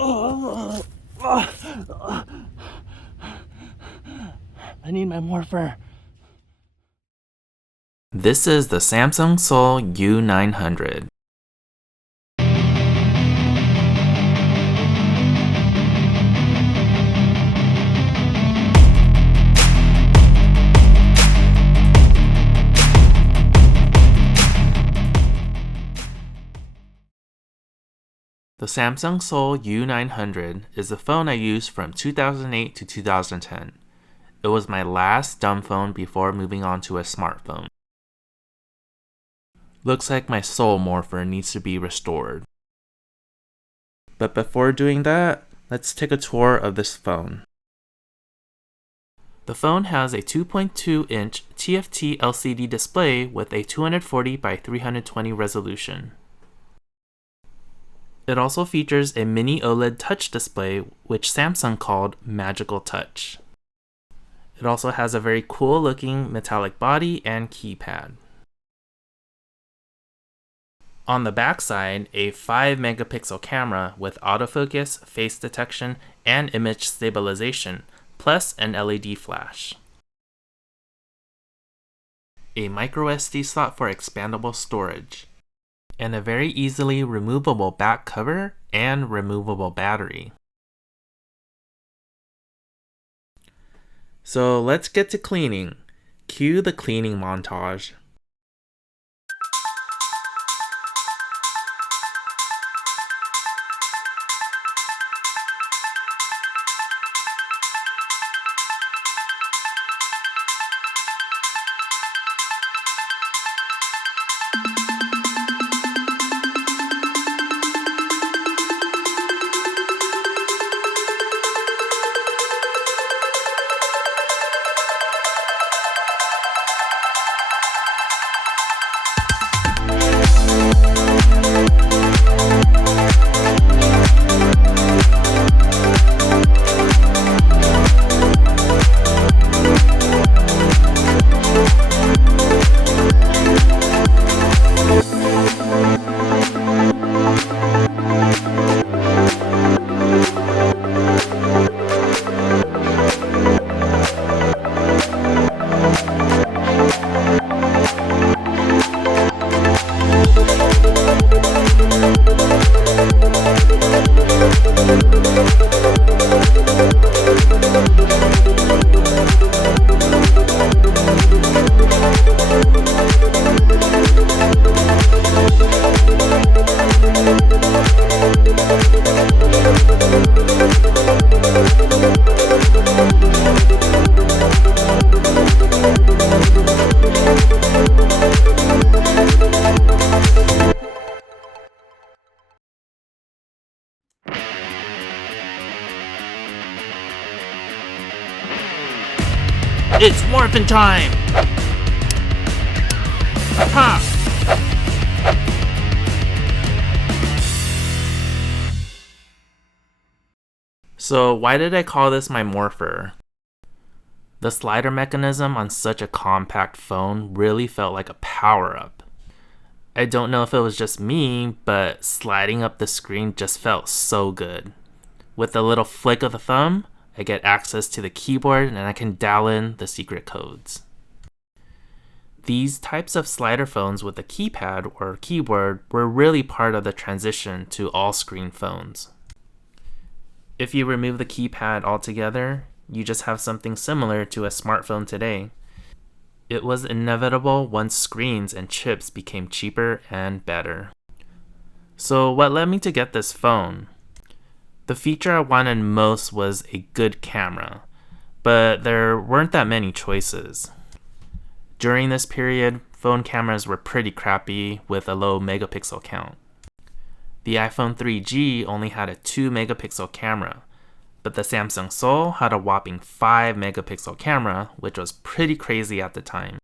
I need my Morpher. This is the Samsung Soul U900. The Samsung Soul U900 is the phone I used from 2008 to 2010. It was my last dumb phone before moving on to a smartphone. Looks like my Soul Morpher needs to be restored. But before doing that, let's take a tour of this phone. The phone has a 2.2-inch TFT LCD display with a 240 by 320 resolution. It also features a mini OLED touch display, which Samsung called Magical Touch. It also has a very cool looking metallic body and keypad. On the backside, a 5-megapixel camera with autofocus, face detection, and image stabilization, plus an LED flash. A microSD slot for expandable storage. And a very easily removable back cover and removable battery. So let's get to cleaning. Cue the cleaning montage. It's morphin time! Ha! So why did I call this my Morpher? The slider mechanism on such a compact phone really felt like a power-up. I don't know if it was just me, but sliding up the screen just felt so good. With a little flick of the thumb, I get access to the keyboard and I can dial in the secret codes. These types of slider phones with a keypad or keyboard were really part of the transition to all-screen phones. If you remove the keypad altogether, you just have something similar to a smartphone today. It was inevitable once screens and chips became cheaper and better. So what led me to get this phone? The feature I wanted most was a good camera, but there weren't that many choices. During this period, phone cameras were pretty crappy with a low megapixel count. The iPhone 3G only had a 2-megapixel camera, but the Samsung Soul had a whopping 5-megapixel camera, which was pretty crazy at the time.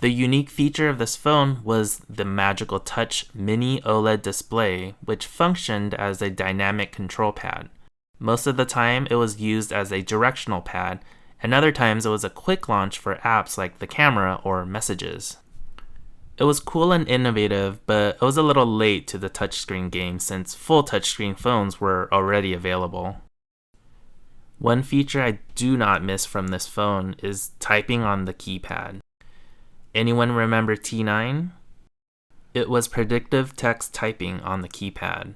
The unique feature of this phone was the Magical Touch mini OLED display, which functioned as a dynamic control pad. Most of the time, it was used as a directional pad, and other times it was a quick launch for apps like the camera or messages. It was cool and innovative, but it was a little late to the touchscreen game since full touchscreen phones were already available. One feature I do not miss from this phone is typing on the keypad. Anyone remember T9? It was predictive text typing on the keypad.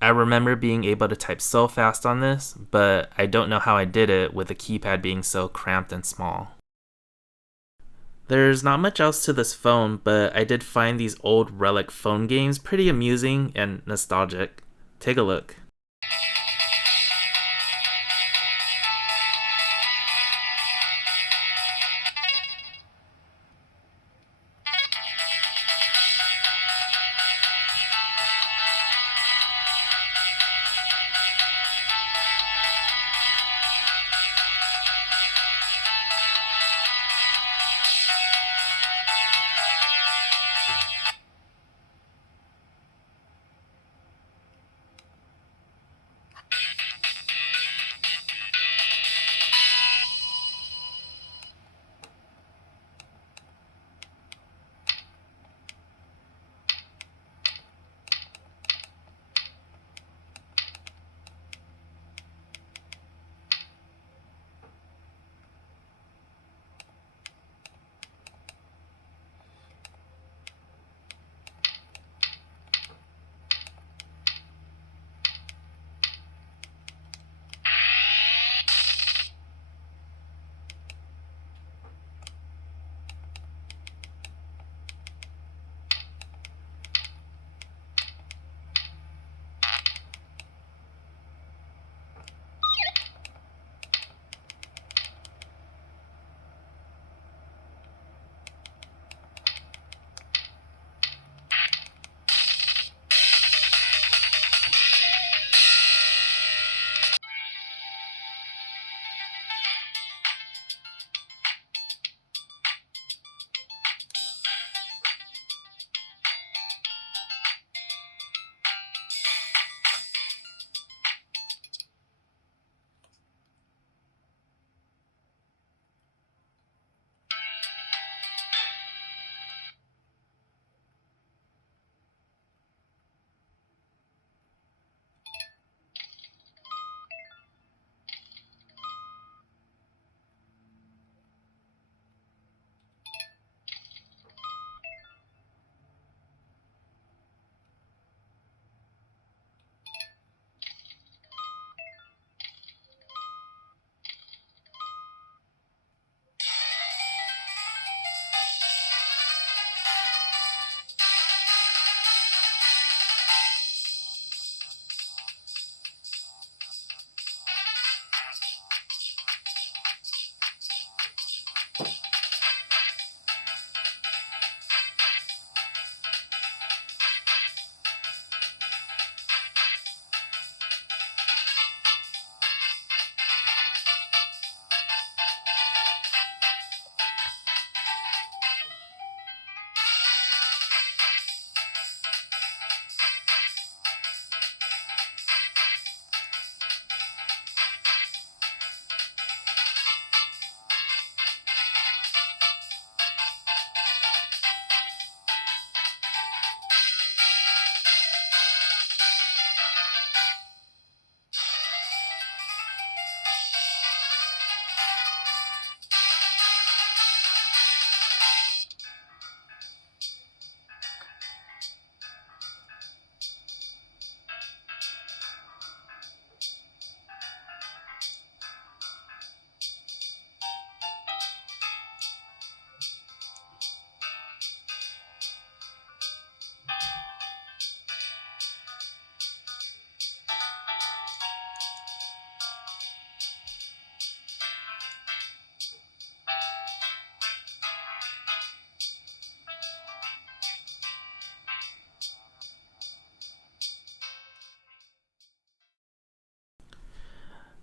I remember being able to type so fast on this, but I don't know how I did it with the keypad being so cramped and small. There's not much else to this phone, but I did find these old relic phone games pretty amusing and nostalgic. Take a look.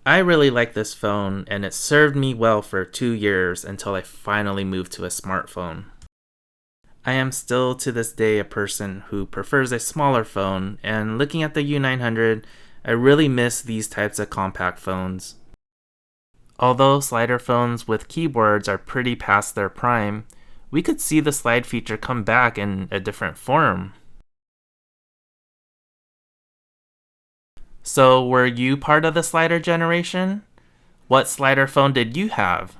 I really like this phone, and it served me well for 2 years until I finally moved to a smartphone. I am still to this day a person who prefers a smaller phone, and looking at the U900, I really miss these types of compact phones. Although slider phones with keyboards are pretty past their prime, we could see the slide feature come back in a different form. So were you part of the slider generation? What slider phone did you have?